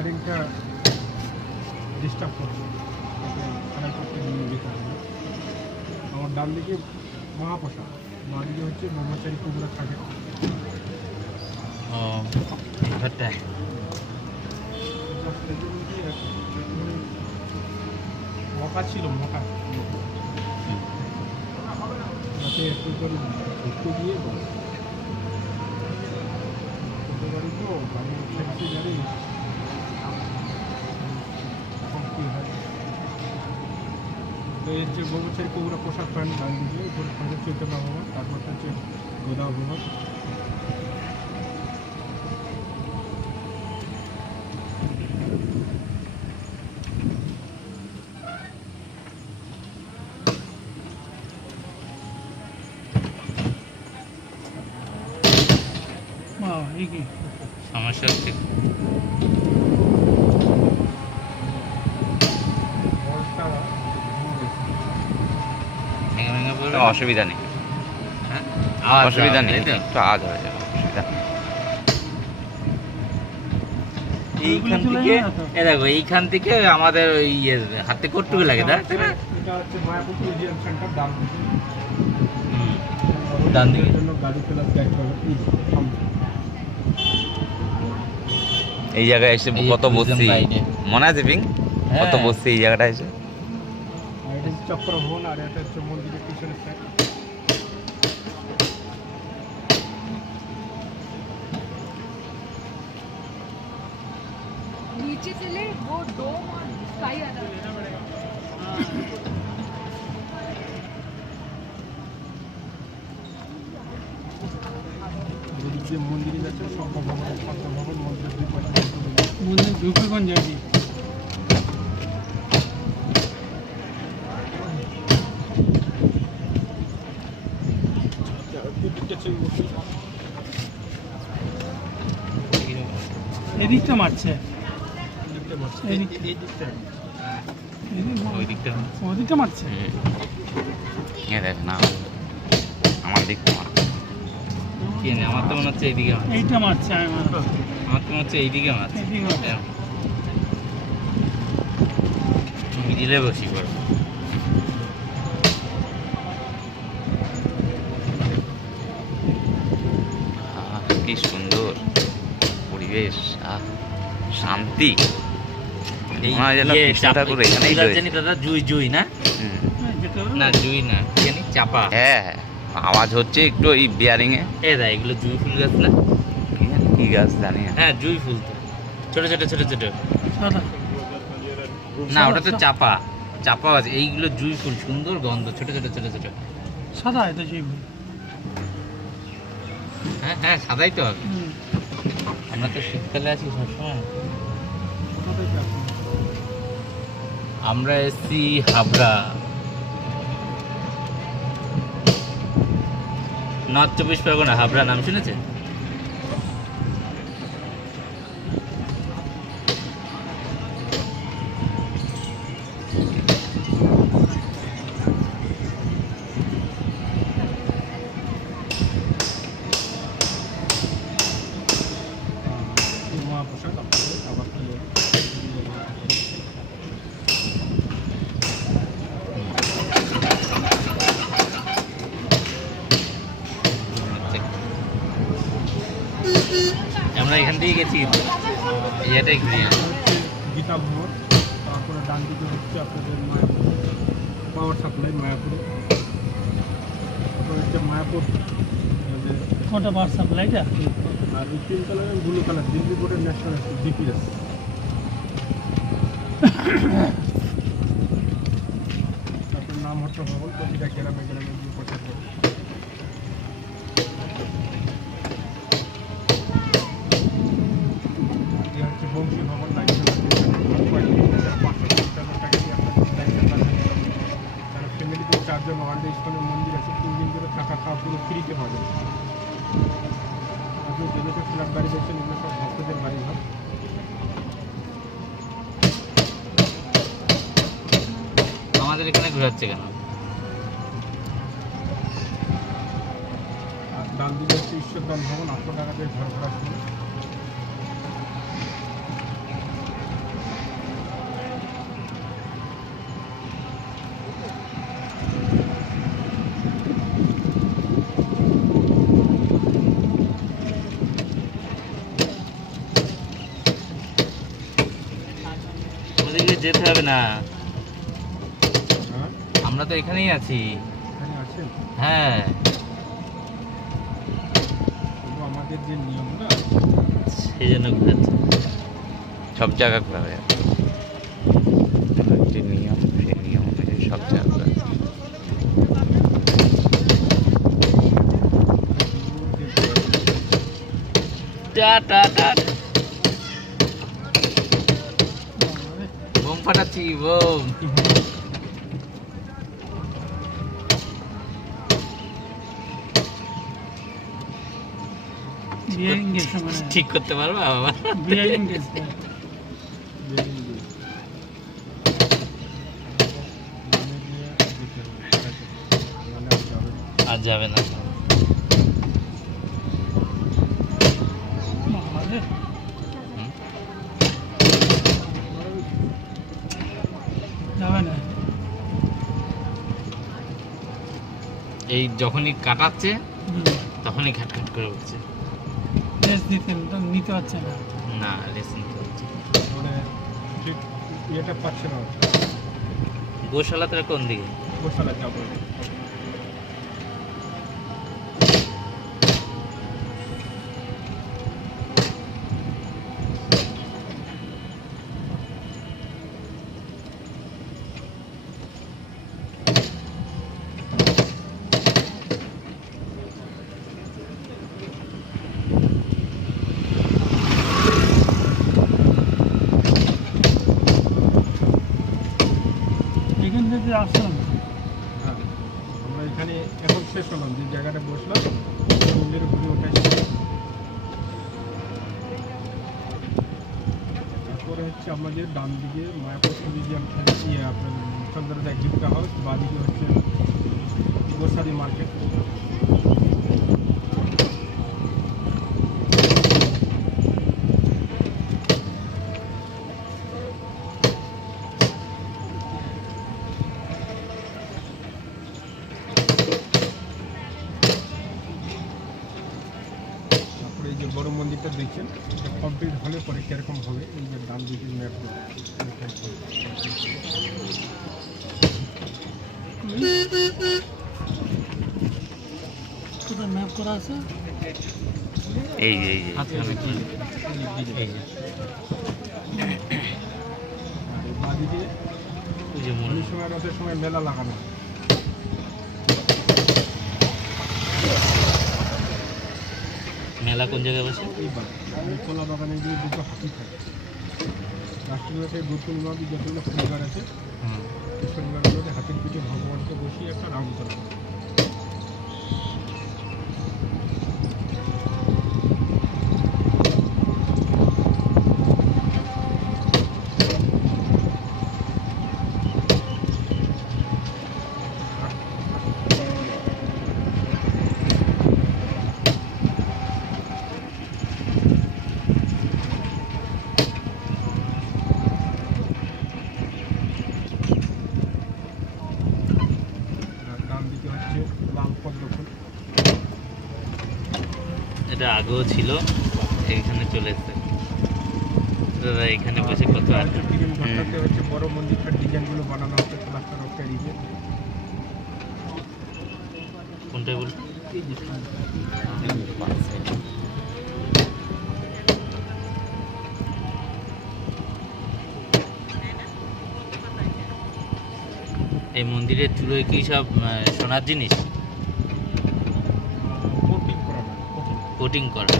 বিয়ারিংটা disturb করছে, খারাপ করতে নিয়ে যেতে হবে। আমার ডান দিকে মহাপ্রসাদ, বাঁ দিকে হচ্ছে ব্রহ্মচারী কুমড়া থাকে। মকা ছিল, মকা একটু করে ঘুরতে গিয়ে গাড়ি তো গাড়ি খেলছে গাড়ি এখন কী হয়। তো এই হচ্ছে ব্রহ্মচারী কুমড়া পোশাক প্যান্ট ডান দিকে, উপরে থাকে চৈতন্য ভবন, তারপর হচ্ছে গোদা ভবন। সমস্যা হচ্ছে অসুবিধা নেই, হ্যাঁ অসুবিধা নেই, একটু আওয়াজ হয়ে যাবে, অসুবিধা নেই। এইখান থেকে দেখো, এইখান থেকে আমাদের ওই হাতে করতে লাগে, এটা হচ্ছে মায়াপুর মিউজিয়াম সেন্টার, ডান দিকে জন্য গাড়ি ফেলার দেখতে হবে। এই জায়গায় এসে এই কত বসছি, মনে আছে পিং? কত হ্যাঁ। বসছি এই জায়গাটা এসে। আর এটা হচ্ছে চক্র ভবন, আর এটা হচ্ছে মন্দিরের পিছনের সাইড। नीचे से ले वो डोम और स्काई आ जाता है। এদিক দিয়ে মন্দিরে যাচ্ছে, শঙ্খ ভবন, পদ্ম ভবন, মন্দিরের দুই পাশে মন্দির ঢুকে কোন জায়গায়? এদিকটা মারছে, ওই দিকটা ওদিকটা মারছে। এ দেখ না, আমার দিকটা মার। কি জানি, আমার তো মনে হচ্ছে এইদিকে মাছ, এইটা মারছে, আমি মারবো। আমার তো মনে হচ্ছে এইদিকে মাছ। এইদিকে মারছে। মিডিলে বসি পড়ো। কি সুন্দর পরিবেশ, শান্তি। এই মনে হয় যেন কৃষ্ণ ঠাকুর এখানেই রয়েছে। জানি দাদা, জুই জুই না, হুম। না জুই না, কি জানি চাপা। হ্যাঁ, আওয়াজ হচ্ছে একটু এই বিয়ারিং এ। এ দা, এগুলো জুই ফুল গাছ না? কি গাছ জানি না। হ্যাঁ জুই ফুল তো, ছোট ছোট ছোট ছোট। সাদা। না ওটা তো চাপা, চাপা গাছ। এইগুলো জুই ফুল, সুন্দর গন্ধ, ছোট ছোট ছোট ছোট। সাদা এটা সেই ফুল। হ্যাঁ হ্যাঁ, সাদাই তো হবে। আমরা তো শীতকালে আছি সবসময়। আমরা এসছি হাবড়া, নর্থ 24 পরগনা। হাবড়া নাম শুনেছে? মহাপ্রসাদ আপনাদের আবার আমরা এখান থেকে গেছি, ইয়েটাই ঘুরি। হচ্ছে গীতা ভবন, তারপরে ডান দিকে হচ্ছে আপনাদের মায়াপুর পাওয়ার সাপ্লাই, মায়াপুরে। তারপরে হচ্ছে মায়াপুর কোনটা পাওয়ার সাপ্লাইটা? আর ওই তিন কালারের ব্লু কালার, দিল্লি বোর্ডের ন্যাশনাল ডিপিএস। তারপর নামহট্ট ভবন, প্রতিটা গ্রামে গ্রামে গিয়ে প্রচার করে। এই হচ্ছে বংশী ভবন, ফ্যামিলিতে 4 জন ওয়ান ডে স্কুলের মন্দির আছে, 3 দিন ধরে থাকা খাওয়া পুরো ফ্রিতে পাওয়া যাবে। আপনি যেগুলো ফ্ল্যাট বাড়ি দেখছেন, এগুলো সব ভক্তদের বাড়ি ঘর। আমাদের এখানে ঘোরাচ্ছে কেন? আর ডান দিকে হচ্ছে ঈশ্বরদান ভবন, 800 টাকাতে ঘর ভাড়া শুরু। যেতে হবে না, হ্যাঁ আমরা তো এখানেই আছি। এখানে আছেন, হ্যাঁ, তবু আমাদের যে নিয়ম না, সেই জন্য ঘুরাচ্ছে। সব জায়গা ঘোরা হয়ে যাবে। যে নিয়ম সেই নিয়ম অনুযায়ী সব জায়গা ঘোরা যাবে। টা টা টা বোম ফাটাচ্ছি, বোম। বিয়ারিং গেছে মানে ঠিক করতে পারবা বাবা? বিয়ারিং গেছে। আর যাবে না। বাবারে, যাবে না। এই যখনই কাটাচ্ছে হুম, তখনই ঘাটঘাট করে উঠছে। রেস্ট দিতে নিতে পারছে না। না, রেসিং করছে। মানে ঠিক ইয়েটা পাচ্ছে না, গোশালাতে কোন দিকে? গোশালা যাবো। এখান থেকে আসলাম। হ্যাঁ, আমরা এখানে এখন শেষ হলাম, যে জায়গাটা বসলাম মন্দিরের উপরে ওটাই শেষ। তারপরে হচ্ছে আমাদের ডান দিকে মায়াপুর মিউজিয়াম, আপনার চন্দ্রদা গিফট হাউস, বাদিকে হচ্ছে গোসারি মার্কেট। তারপরে এই যে বড় মন্দিরটা দেখছেন, এটা কমপ্লিট হলে পরে কিরকম হবে, এই যে ডান দিকে ম্যাপ কোথায় ম্যাপ করা আছে? এই যে এই যে আচ্ছা, আমি কি এই যে আর এই বাদিকে ওই যে মনে অনেক সময় রথের সময় মেলা লাগানো হয়। মেলা কোন জায়গায় বসে? এই বাগান, এই কলা বাগানে গিয়ে দুটো হাতি থাকে। রাষ্ট্রীয় গুরুত্বপূর্ণ যতগুলো পরিবার আছে, হুম। এই পরিবারগুলোতে হাতের পিঠে ভগবানকে বসিয়ে একটা রাউন্ড করা হয়। আর ডান দিকে হচ্ছে লাল পদ্ম ফুল। এটা আগেও ছিল, এইখানে চলে এসছে। দাদা এখানে বসে কত আর টিফিন ঘরটাতে হচ্ছে বড় মন্দিরটার ডিজাইনগুলো বানানো হচ্ছে প্লাস্টার অফ প্যারিসে। কোনটাই বল? এই যে এই মন্দিরের চূড়োয় কি সব সোনার জিনিস কোটিং করা হয়, কোটিং। কোটিং করা?